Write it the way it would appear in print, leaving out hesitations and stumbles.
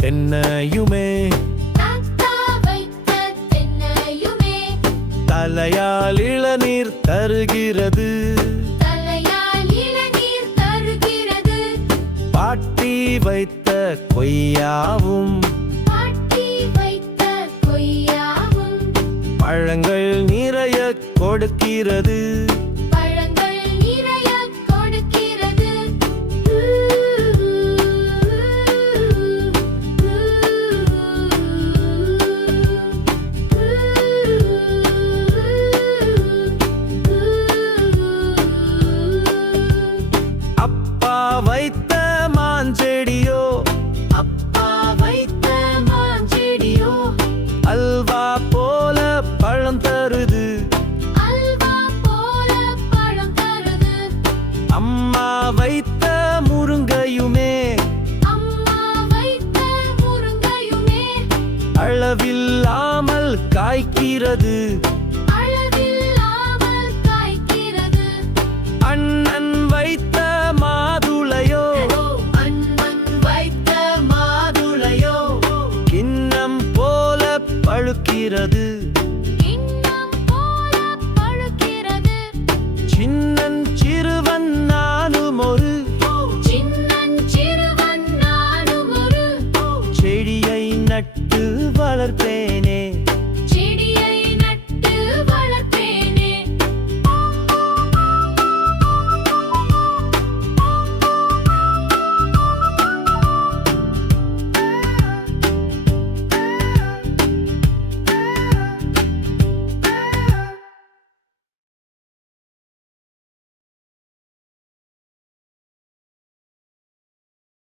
தென்னையுமே தாத்தா வைத்த தென்னையுமே தலையால் இளநீர் தருகிறது. தலையால் இளநீர் தருகிறது. பாட்டி வைத்த கொய்யாவும் பாட்டி வைத்த கொய்யாவும் பழங்கள் நிறைய கொடுக்கிறது. பழங்கள் நிறைய கொடுக்கிறது. அப்பா வைத்த மாஞ்செடியோ அப்பா வைத்த மாஞ்செடியோ அல்வா போல பழம் தருது. அல்வா போல பழம் தருது. அம்மா வைத்த முருங்கையுமே அம்மா வைத்த முருங்கையுமே அளவில்லாமல் காய்க்கிறது.